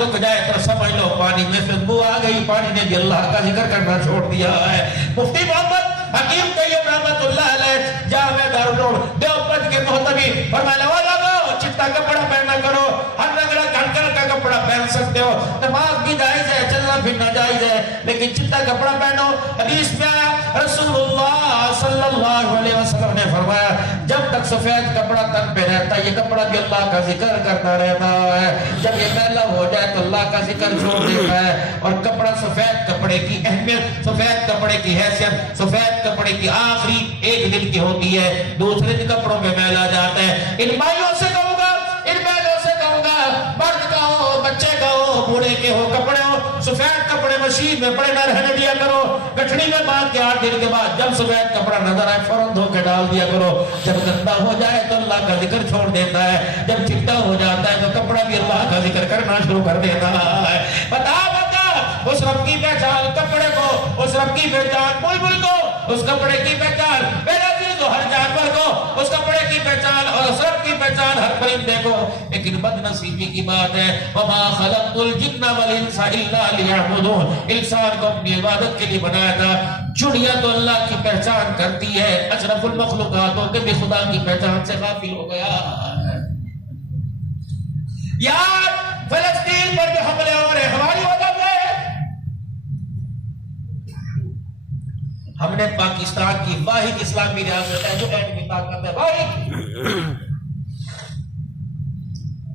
رک جائے تو سمجھ لو پانی میں بدبو آ گئی، پانی نے بھی اللہ کا ذکر کرنا چھوڑ دیا ہے۔ مفتی محمد حکیم طیب رحمت اللہ علیہ جامع دارالعلوم دیوبند کے محتوی فرمایا لوگو چٹا کپڑا پہنا کرو، ہر رگڑا گھنکر کا کپڑا پہن سکتے ہو، نماز بھی جائز ہے، چلنا پھرنا جائز ہے، لیکن چٹا کپڑا پہنو۔ حدیث میں آیا رسول اللہ صلی اللہ علیہ وسلم نے فرمایا جب تک سفید کپڑا تن پہ رہتا ہے یہ کپڑا بھی اللہ کا ذکر کرتا رہتا ہے، جب یہ میلا ہو جائے تو اللہ کا ذکر چھوڑ دیتا ہے۔ اور کپڑا سفید کپڑے کی اہمیت، سفید کپڑے کی حیثیت، سفید کپڑے کی آخری ایک دن کی ہوتی ہے، دوسرے دن کپڑوں میں میلا جاتا ہے۔ ان بھائیوں سے کہوں گا، ان بہنوں سے کہوں گا، مرد کا ہو، بچے کا ہو، بوڑھے کے ہو، کپڑے ہو، سفید کپڑے مشین میں پڑے نہ رہنے دیا کرو، گٹھڑی میں باندھ کے 8 دن کے بعد جب سفید کپڑا نظر آئے فوراً دھو کے ڈال دیا کرو۔ جب گندا ہو جائے تو اللہ کا ذکر چھوڑ دیتا ہے، جب چٹا ہو جاتا ہے تو کپڑا بھی اللہ کا ذکر کرنا شروع کر دیتا ہے۔ بتا اس رب کی پہچان کپڑے کو، اس رب کی پہچان بلبل کو، اس کپڑے کی پہچان میرے عزیز ہر جانور کو، اس کپڑے کی پہچان اور اس رب کی پہچان ہر پرندے کو۔ لیکن بد نصیبی کی بات ہے وما خلقت الجن والانس الا ليعبدون، انسان کو اپنی عبادت کے لیے بنایا تھا۔ چڑیا تو اللہ کی پہچان کرتی ہے، اشرف المخلوقات ہو کے بھی خدا کی پہچان سے غافل ہو گیا۔ یار فلسطین پر جو حملے ہو رہے ہماری وجہ سے، ہم نے پاکستان کی واحد اسلامی ریاست ہے جو ایٹمی طاقت ہے، واحد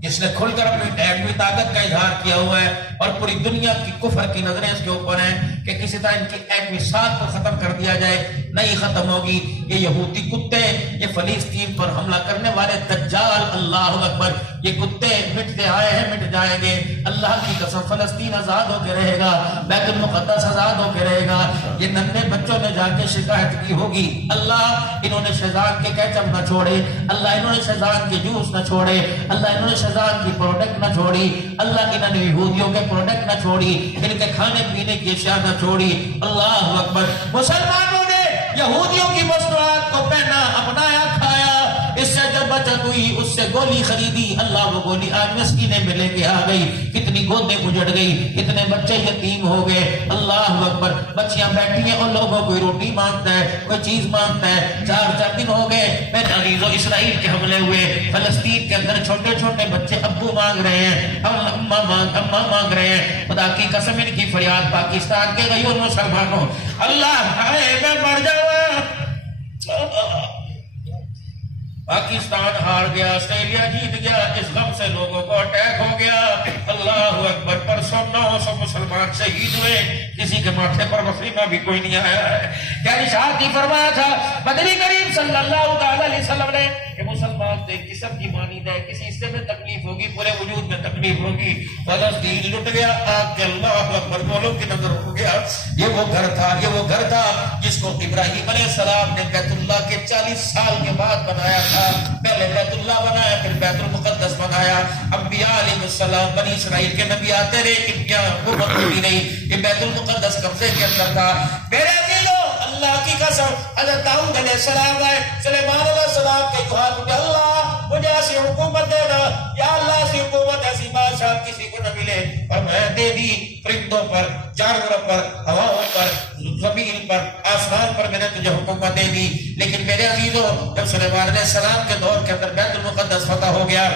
جس نے کھل کر اپنی ایٹمی طاقت کا اظہار کیا ہوا ہے، اور پوری دنیا کی کفر کی نظریں اس کے اوپر ہیں کہ کسی طرح ان کی ایٹمی ساخت کو ختم کر دیا جائے، نہیں ختم ہوگی۔ یہ یہودی کتے، یہ فلسطین پر حملہ کرنے والے دجال، اللہ اکبر، یہ کتے مٹتے آئے ہیں، مٹ جائیں گے۔ اللہ کی قسم فلسطین آزاد ہو کے رہے گا، بیت المقدس آزاد ہو کے رہے گا۔ یہ ننھے بچوں نے جا کے شکایت کی ہوگی، اللہ انہوں نے شیطان کے کیچپ نہ چھوڑے، اللہ انہوں نے شیطان کے جوس نہ چھوڑے، اللہ انہوں نے شیطان کی پروڈکٹ نہ چھوڑی، اللہ انہوں نے یہودیوں کے پروڈکٹ نہ چھوڑی، ان کے کھانے پینے کی اشیاء نہ چھوڑی۔ اللہ اکبر، مسلمانوں نے یہودیوں کی مصنوعات کو پہنا، اپنایا، کھایا، اس سے جب بچت ہوئی اس سے گولی خریدی، اللہ وہ گولی آج مسکینے میں لے کے آ گئی، کتنی گودیں اجڑ گئی، کتنے بچے یتیم ہو گئے۔ اللہ اکبر، بچیاں بیٹھی ہیں اور لوگوں کوئی روٹی مانگتا ہے، کوئی چیز مانگتا ہے۔ 4 دن ہو گئے میرے عزیزو اسرائیل کے حملے ہوئے، فلسطین کے اندر چھوٹے چھوٹے بچے ابو مانگ رہے ہیں، اماں مانگ رہے ہیں۔ خدا کی قسم ان کی فریاد پاکستان کے غیور مسلمانوں، اللہ آئے میں مر جاؤں۔ پاکستان ہار گیا، آسٹریلیا جیت گیا، اس غم سے لوگوں کو اٹیک ہو گیا۔ اللہ اکبر، پرسوں 900 مسلمان شہید ہوئے، کسی کے ماتھے پر وسیمہ بھی کوئی نہیں آیا ہے۔ کیا ارشاد ہی فرمایا تھا مدنی کریم صلی اللہ علیہ وسلم نے کہ مسلمان سے جسم کی مانند ہے، کسی حصے میں تکلیف ہوگی پورے وجود میں تکلیف ہوگی۔ فلسطین لٹ گیا، آگ کے اللہ اکبر بولوں کی نظر ہو گیا۔ یہ وہ گھر تھا، یہ وہ گھر تھا جس کو ابراہیم علیہ السلام نے بیت اللہ کے 40 سال کے بعد بنایا تھا۔ پہلے بیت اللہ بنایا، پھر بیت المقدس بنایا۔ انبیاء علیہ السلام، بنی اسرائیل کے نبی آتے رہے، کتنی حکومت ہوئی نہیں، یہ بیت المقدس قبضے کے اندر تھا۔ میرے عزیزو اللہ کی قسم، حضرت داؤد علیہ السلام آئے، سلیمان علیہ السلام کے دعا کہ اللہ مجھے ایسی حکومت دے دا، یا اللہ ایسی حکومت، ایسی بادشاہ کسی کو نہ ملے، اور میں دے دی۔ پرندوں پر، جانوروں پر، ہواؤں پر، زمین پر، آسمان پر میں نے تجھے حکومت دے دی۔ لیکن میرے عزیزو جب سلیمان علیہ السلام کے دور کے اندر بیت المقدس فتح ہو گیا،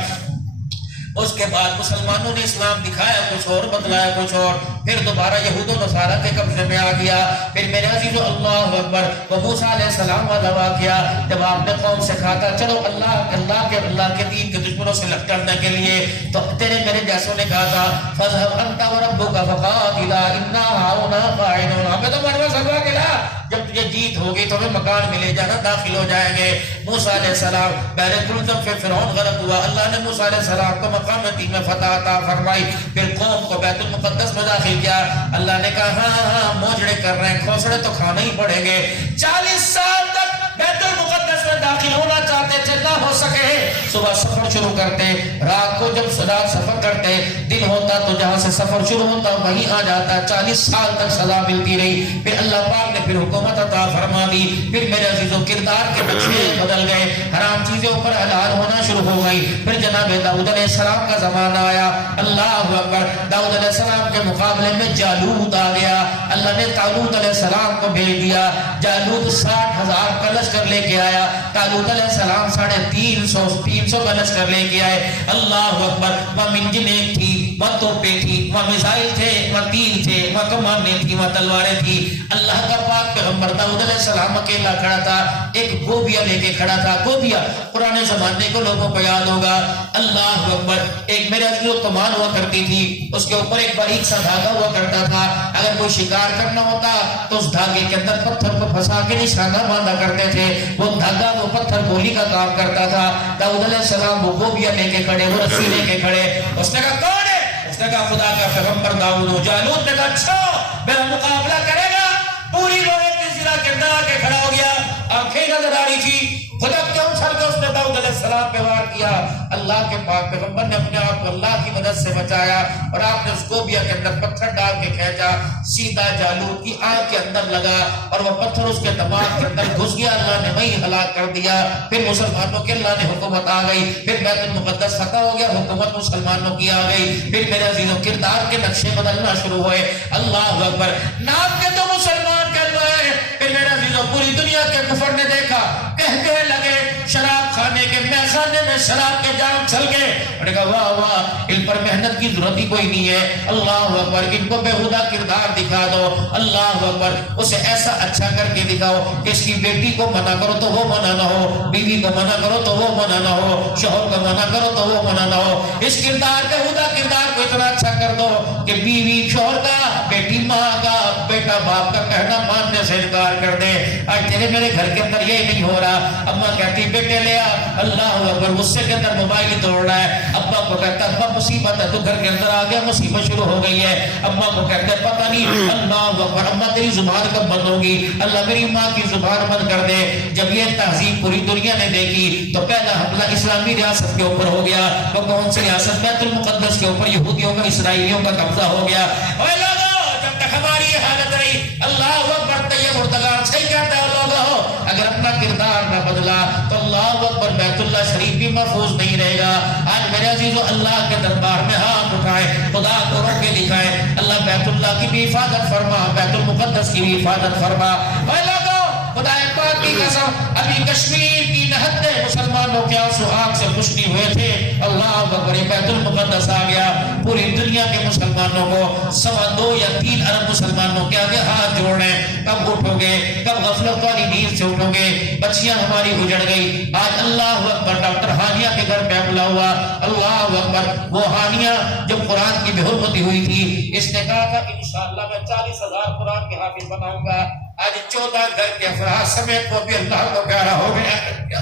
اس کے بعد مسلمانوں نے اسلام دکھایا کچھ اور، بتلایا کچھ اور، پھر دوبارہ یہود و نصارہ کے قبضے میں آ گیا۔ پھر میرے عزیزو اللہ اکبر، وہ موسیٰ علیہ السلام والا واقعہ جب آپ نے قوم سے کہا تھا چلو اللہ کے دین کے دشمنوں سے لڑ کرنے کے لیے، تو تیرے میرے جیسوں نے کہا تھا فَاذْهَبْ أَنْتَ وَرَبُّكَ فَقَاتِلَا إِنَّا هَاهُنَا قَاعِدُونَ، ہمیں تو مروا سلوا کے لا، جب تجھے جیت ہوگی تو ہمیں مکان ملے جانا، داخل ہو جائیں گے۔ موسیٰ علیہ السلام بحر کلثم سے فرعون غرق ہوا، اللہ نے موسیٰ علیہ السلام کو مقام تین میں فتح عطا فرمائی، پھر قوم کو بیت المقدس میں داخل کیا۔ اللہ نے کہا ہاں موجڑے کر رہے ہیں، کھوسڑے تو کھانے ہی پڑیں گے۔ 40 سال تک بیت المقدس میں داخل ہونا چاہتے تھے، نہ ہو سکے، صبح سفر شروع کرتے، رات کو جب رات سفر کرتے، دن ہوتا تو جہاں سے سفر شروع ہوتا وہیں آ جاتا۔ 40 سال تک سزا ملتی رہی، پھر اللہ پاک نے پھر حکومت عطا فرما دی۔ پھر میرے عزیزوں کردار کے نقشے بدل گئے، حرام چیزیں اوپر حلال ہونا شروع ہو گئی، پھر جناب جناب داؤد علیہ السلام کا زمانہ آیا، اللہ اکبر، داؤد علیہ السلام کے مقابلے میں جالوت آ گیا، اللہ نے طالوت علیہ السلام کو بھیج دیا، جالوت 60,000 کا لشکر لے کے آیا، طالوت علیہ السلام 350 کا لشکر لے کے آئے، اللہ اکبر، وہاں منجنیں تھی، وہاں توپیں تھی، وہاں میزائل تھے، وہاں تیر تھے، وہاں کمانیں تھی، وہاں تلواریں تھی، اللہ کا پاک پیغمبر داؤد علیہ السلام اکیلا کھڑا تھا، ایک گوبیا لے کے کھڑا تھا، گوبیا پرانے زمانے کو لوگوں کو یاد ہوگا، اللہ اکبر، ایک میرے جو کمان ہوا کرتی تھی، اس کے اوپر ایک باریک سا دھاگا ہوا کرتا تھا، اگر کوئی شکار کرنا ہوتا تو اس دھاگے کے اندر پتھر کو پھنسا کے نشانہ باندھا کرتے تھے، وہ دھاگا وہ پتھر گولی کا کام کرتا تھا، داؤد علیہ السلام وہ گوبیا لے کے کھڑے، وہ رسی لے کے کھڑے، اس نے کہا کون ہے؟ اس نے کہا خدا کا پیغمبر داؤد۔ جالوت نے کہا اچھا میرا مقابلہ کرے گا، پوری لوہے کی زرہ کے اندر آ کے کھڑا ہو گیا، آنکھیں نظر آ رہی تھی، خدا کیوں چھل کے اس نے داؤد علیہ السلام پہ وار کیا، اللہ کے پاک پیغمبر نے اپنے آپ کو اللہ کی مدد سے بچایا، اور آپ نے اس گوبیا کے اندر پتھر ڈال کے کھینچا، سیدھا جالوت کی آنکھ کے اندر لگا، اور وہ پتھر اس کے دماغ کے اندر گھس گیا، اللہ نے وہی ہلاک کر دیا، پھر مسلمانوں کے اللہ نے حکومت آ گئی، پھر بیت المقدس فتح ہو گیا، حکومت مسلمانوں کی آ گئی، پھر میرے عزیزوں کردار کے نقشے بدلنا شروع ہوئے، اللہ اکبر، نام کے تو مسلمان کر رہے، پھر میرے عزیزوں پوری دنیا کے کفر نے دیکھا، کہتے لگے شراب کھانے کے میخانے میں شراب کے جام چل گئے، انہوں نے کہا واہ واہ ان پر محنت کی ضرورت ہی کوئی نہیں ہے، اللہ اکبر، ان کو بےہودہ کردار دکھا دو، اللہ اکبر، اسے ایسا اچھا کر کے دکھاؤ کہ اس کی بیٹی کو منع کرو تو وہ منع نہ ہو، بیوی کو منع کرو تو وہ منع نہ ہو، شوہر کو منع کرو تو وہ منع نہ ہو، اس کردار بےہودہ کردار کو اتنا اچھا کر دو کہ بیوی شوہر کا، بیٹی ماں کا، بیٹا باپ کا کہنا ماننے سے انکار کر دے۔ آج تیرے میرے گھر کے اندر یہ نہیں ہو رہا، اماں کہتی بیٹے لے آ، اللہ اکبر، غصے کے اندر موبائل ہی توڑ رہا ہے، ابا کو کہتا ابا مصیبت ہے، تو گھر کے اندر آ گیا مصیبت شروع ہو گئی ہے، اماں کو کہتے پتہ نہیں، اللہ اکبر، اماں تیری زبان کب بند ہوگی، اللہ میری ماں کی زبان بند کر دے۔ جب یہ تہذیب پوری دنیا نے دیکھی تو پہلا حملہ اسلامی ریاست کے اوپر ہو گیا، وہ کون سی ریاست؟ بیت المقدس کے اوپر یہودیوں کا، اسرائیلیوں کا قبضہ ہو گیا۔ اے لوگوں، جب تک ہماری یہ حالت رہی، اللہ اکبر، طیب مردگان صحیح کہتا ہے لوگوں، اگر اپنا کردار نہ بدلا تو اللہ اکبر بیت اللہ شریف بھی محفوظ نہیں رہے گا۔ آج میرے عزیزو اللہ کے دربار میں ہاتھ اٹھائیں، خدا کو رو کے دکھائیں، اللہ بیت اللہ کی بھی حفاظت فرما، بیت المقدس کی بھی حفاظت فرما۔ اے لوگوں، خدا پاک کی قسم، ابھی کشمیر کی نہتے مسلمانوں کے آنسو آنکھ سے خشکی ہوئے تھے، اللہ اکبر، بیت المقدس آ گیا، پوری دنیا کے مسلمانوں کو 2.25 یا 3 ارب مسلمانوں کے آگے ہاتھ جوڑنے، کب اٹھو گے، کب غفلت والی نیند سے اٹھو گے؟ بچیاں ہماری اجڑ گئی، آج اللہ اکبر ڈاکٹر ہانیہ کے گھر پہ حملہ ہوا، اللہ اکبر، وہ ہانیہ جو قرآن کی بے حرمتی ہوئی تھی، اس نے کہا تھا انشاءاللہ میں 40,000 قرآن کے حافظ بناؤں گا، آج 14 گھر کے افراد سمیت وہ بھی اللہ کو پیارا ہو گیا۔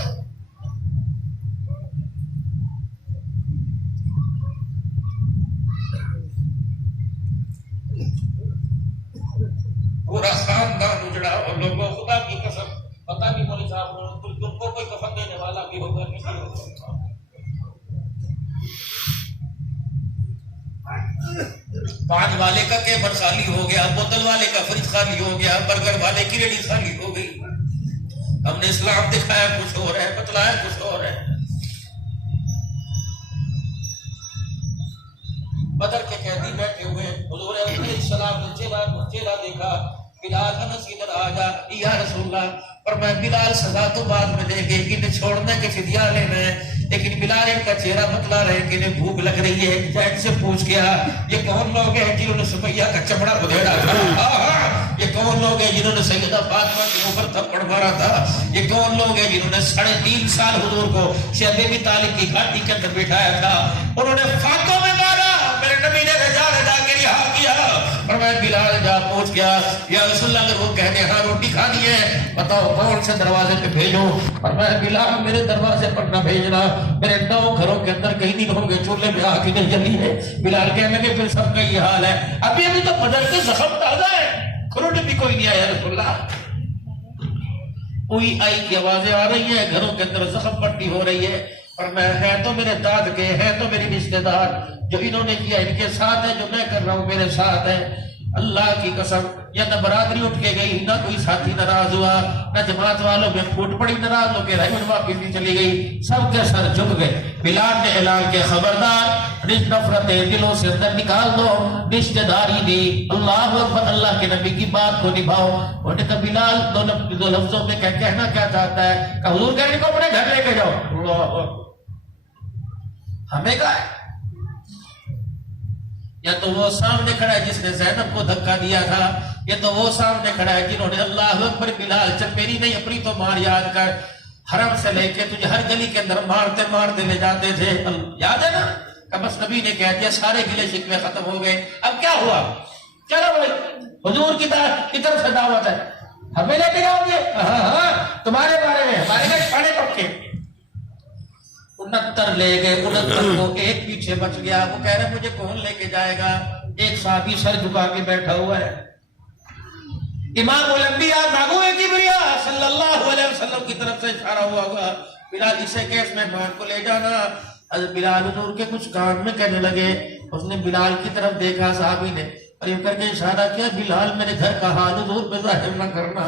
پورا خاندان اجڑا، اور لوگوں خدا کی قسم پتہ نہیں مولوی صاحب تم کو کوئی کفن دینے والا بھی ہوگا نہیں ہوگا۔ پان والے کا کیبر خالی ہو گیا، بوتل والے کا فریج خالی ہو گیا، برگر والے کی ریڑھی خالی ہو گئی۔ ہم نے اسلام دکھایا کچھ اور ہے، بتلایا کچھ اور ہے۔ بدر کے قیدی بیٹھے ہوئے، حضور علیہ السلام نے چہرہ دیکھا، بلال انس ادھر آ جا، یا رسول اللہ، اور میں بلال سزا تو بعد میں دے گے، انہیں چھوڑنے کے فدیہ لینا ہے، لیکن بلال ان کا چہرہ بتلا رہے کہ انہیں بھوک لگ رہی ہے۔ جیٹ سے پوچھ گیا یہ کون لوگ ہیں جنہوں نے سمیہ کا چمڑا بدھیڑا تھا؟ یہ کون لوگ ہیں جنہوں نے سیدہ فاطمہ کے اوپر تھپڑ مارا تھا؟ یہ کون لوگ ہیں جنہوں نے 3.5 سال حضور کو شیخ ابی طالب کی گھاٹی کے اندر بٹھایا تھا؟ انہوں نے فاتوں میں مارا، میرے نبی نے رجا کے رہا کیا، اور میں بلال جا پوچھ گیا یا رسول اللہ اگر وہ کہتے ہاں روٹی کھانی ہے بتاؤ کون سے دروازے پہ بھیجو، اور میں بلال میرے دروازے پر نہ بھیجنا، میرے 9 گھروں کے اندر کہیں نہیں رہوں گے، چولہے میں آگ نہیں جلی ہے۔ بلال کہنے لگے پھر سب کا یہ حال ہے، ابھی تو بدر کے زخم تازہ ہے، کھروٹ بھی کوئی نہیں آیا رسول اللہ۔ کوئی آئی کی آوازیں آ رہی ہیں، گھروں کے اندر زخم پٹی ہو رہی ہے، اور میں ہے تو میرے داد کے، ہے تو میری رشتہ دار، جو انہوں نے کیا ان کے ساتھ ہے، جو میں کر رہا ہوں میرے ساتھ ہے۔ اللہ کی قسم یا نہ برادری اٹھ کے گئی، نہ کوئی ساتھی ناراض ہوا، نہ جماعت والوں میں پھوٹ پڑی ناراض ہو کے رحمت واپس نہیں چلی گئی، سب کے سر جھک گئے۔ بلال نے اعلان کے خبردار نفرتیں دلوں سے اندر نکال دو، رشتہ داری دی، اللہ اکبر، اللہ کے نبی کی بات کو نبھاؤ۔ انہوں نے کہا بلال دو لفظوں میں کہنا کیا چاہتا ہے؟ کہ حضور کہنے کو اپنے گھر لے کے جاؤ۔ اللہ ہمیں کہا ہے یا تو وہ سامنے کھڑا ہے جس نے زینب کو دھکا دیا تھا، یا تو وہ سامنے کھڑا ہے جنہوں نے اللہ اکبر بلال چل میری نہیں اپنی تو مار یاد کر، حرم سے لے کے تجھے ہر گلی کے اندر مارتے مارتے لے جاتے تھے، یاد ہے نا؟ کہ بس نبی نے کہہ دیا سارے گلے شکوے ختم ہو گئے، اب کیا ہوا؟ چلو بھائی حضور کی طرف سے دعوت ہے، ہمیں لے کے جاؤ گے؟ ہاں تمہارے بارے میں ہمارے گھر کھانے پکے۔ 69 لے گئے، 69 کو ایک پیچھے بچ گیا، وہ کہہ رہے مجھے کون لے کے جائے گا؟ ایک صحابی سر جھکا کے بیٹھا ہوا ہے، امام الانبیاء ناگو کبریا صلی اللہ علیہ وسلم کی طرف سے اشارہ ہوا ہوگا، بلال اسے کہ اس مہمان کو لے جانا۔ حضرت بلال حضور کے کچھ کام میں کہنے لگے، اس نے بلال کی طرف دیکھا صحابی نے اور یہ کر کے اشارہ کیا بلال میرے گھر کا حال حضور پہ ظاہر نہ کرنا،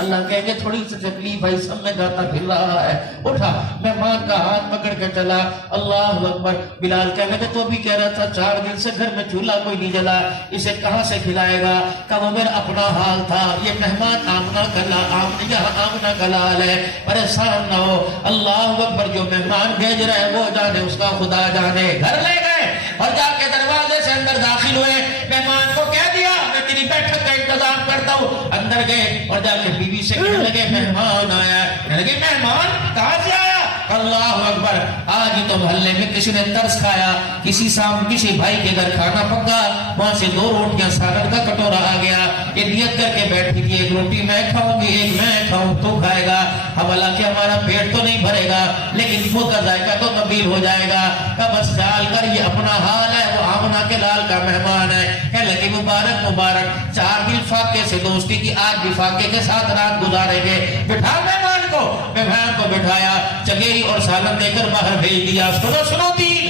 اللہ کہیں گے تھوڑی سی تکلیف ہے، سب میں گاتا پھر رہا ہے، اٹھا۔ مہمان کا ہاتھ پکڑ کے چلا، اللہ اکبر۔ بلال کہنے لگے تو بھی کہہ رہا تھا 4 دن سے گھر میں چولہا کوئی نہیں جلا، اسے کہاں سے کھلائے گا؟ کہ وہ میرا اپنا حال تھا، یہ مہمان آمنہ کا لال ہے، پریشان نہ ہو۔ اللہ اکبر، جو مہمان بھیج رہے ہیں وہ جانے، اس کا خدا جانے۔ گھر لے گئے اور جا کے دروازے سے اندر داخل ہوئے، مہمان کو کہہ دیا میں تیری بیٹھک کا انتظام کرتا ہوں۔ اندر گئے اور جا کے بیوی سے کہنے لگے مہمان آیا ہے۔ کہنے لگے مہمان کہاں سے آیا؟ اللہ اکبر، آج ہی تو محلے میں کسی نے ترس کھایا، کسی بھائی کے گھر کھانا پکا، وہاں سے 2 روٹیاں سالن کا کٹورا آ گیا، یہ نیت کر کے بیٹھی تھی ایک روٹی میں کھاؤں گی ایک میں کھاؤں تو کھائے گا، حوالہ کہ ہمارا پیٹ تو نہیں بھرے گا لیکن منہ کا ذائقہ تو تبدیل ہو جائے گا۔ کہ بس ڈال کر یہ اپنا حال ہے، وہ آمنہ کے لال کا مہمان ہے۔ کہنے لگی مبارک مبارک، 4 دن فاقے سے دوستی کی، آج بھی فاقے کے ساتھ رات گزاریں گے، بٹھا مہمان کو۔ مہمان کو بٹھایا، چگیری اور سالن دے کر باہر بھیج دیا۔ سنو دین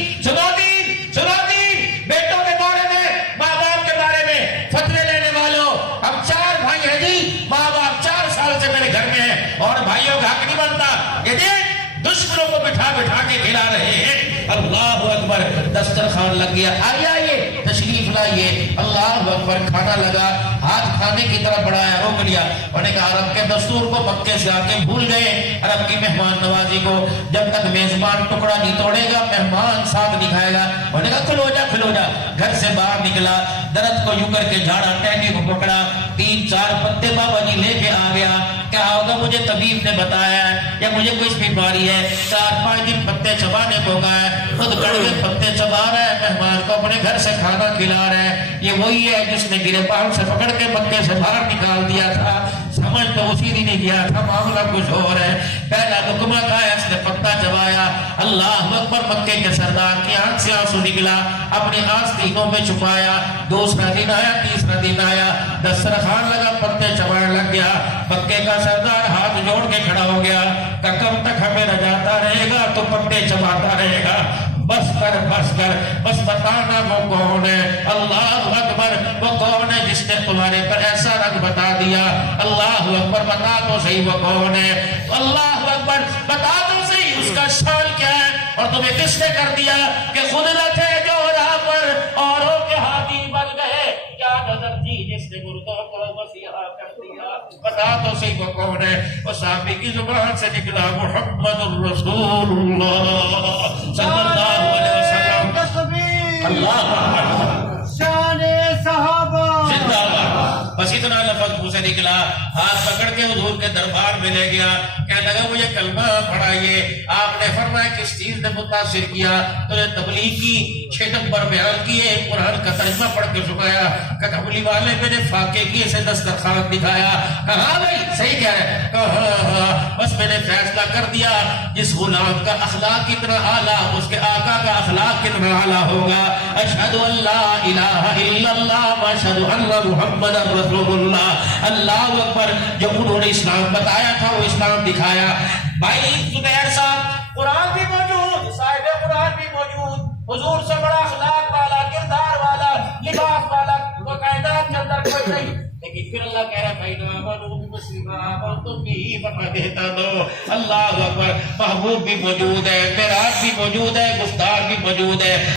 بیٹوں کے بارے میں، ماں باپ کے بارے میں فتوے لینے والوں، ہم 4 بھائی ہیں جی، ماں باپ 4 سال سے میرے گھر میں ہیں اور بھائیوں کا حق نہیں بنتا، یہ دیکھ دشمنوں کو بٹھا کے کھلا رہے ہیں۔ اللہ اکبر، دسترخوان لگ گیا، آئیے تشریف لائیے، اللہ اکبر، کھانا لگا، ہاتھ کھانے کی طرف بڑھایا، روک لیا۔ انہوں نے کہا عرب کے دستور کو مکے سے آ کے بھول گئے، عرب کی مہمان نوازی کو، جب تک میزبان ٹکڑا نہیں توڑے گا مہمان ساتھ نہیں کھائے گا۔ انہوں نے کہا کھلو جا۔ گھر سے باہر نکلا، درخت کو یوں کر کے جھاڑا، ٹہنی کو پکڑا، 3-4 پتے بابا جی لے کے آ گیا۔ کیا ہوگا مجھے طبیب نے بتایا ہے یا مجھے کوئی بیماری ہے، 4-5 دن پتے چبانے کو کہا ہے، خود کڑوے پتے چبا رہا ہے، مہمان کو اپنے گھر سے کھانا کھلا رہا ہے۔ یہ وہی ہے جس نے گربان سے پکڑ کے مکے سے باہر نکال دیا تھا، سمجھ تو اسی دن ہی گیا تھا، معاملہ کچھ اور ہے۔ پہلا حکمہ کھایا، اس نے پتا چبایا، اللہ اکبر، مکے کے سردار کی آنکھ سے آنسو نکلا، اپنے آستینوں میں چھپایا۔ دوسرا دن آیا، تیسرا دن آیا، دسترخوان لگا، پتے چبانے لگ گیا۔ مکے کا سردار ہاتھ جوڑ کے کھڑا ہو گیا کہ کب تک ہمیں رجاتا رہے گا تو پتے چباتا رہے گا، بس کر بس بتانا وہ کون ہے۔ اللہ اکبر، وہ کون ہے جس نے تمہارے پر ایسا رنگ بتا دیا؟ اللہ اکبر، بتا تو صحیح وہ کون ہے؟ اللہ اکبر، بتا تو صحیح اس کا شان کیا ہے؟ اور تمہیں کس نے کر دیا کہ خود نہ تھے جو راہ پر اوروں کے ہاتھی بن گئے؟ کیا نظر تھی جس نے مردوں کو مسیحا کر دیا؟ بتا تو صحیح وہ کون ہے؟ وہ صحابی کی زبان سے نکلا محمد الرسول اللہ صلی اللہ علیہ وسلم۔ اللہ شان صحابہ زندہ باد۔ بس اتنا لفظ منہ سے نکلا، ہاتھ پکڑ کے حضور کے دربار میں لے گیا، کہنے لگا مجھے کلمہ پڑھائیے۔ آپ نے فرمایا کس چیز نے متاثر کیا؟ تو نے تبلیغ کی 6 نمبر بیان کیے، قرآن کا ترجمہ پڑھ کے سنایا کہ تبلیغ والے میرے فاقے کیے سے دسترخوان دکھایا۔ کہا بھائی صحیح کہہ رہے؟ کہا بس میں نے فیصلہ کر دیا، جس غلام کا اخلاق کتنا اعلیٰ اس کے آقا کا اخلاق کتنا اعلیٰ ہوگا۔ اشہد ان لا الہ الا اللہ واشہد ان محمد رسول اللہ۔ اللہ اکبر، جو انہوں نے اسلام بتایا تھا وہ اسلام دکھایا۔ بھائی زبیر صاحب، قرآن بھی موجود، صاحب قرآن بھی موجود، حضور سے بڑا اخلاق والا، کردار والا، لباس والا وہ کائنات کے اندر کوئی نہیں، لیکن پھر اللہ کہہ رہا بھائی تم بھی بتا دیتا دو. اللہ اکبر. محبوب بھی موجود ہے، معراج بھی موجود ہے، گفتار بھی موجود ہے.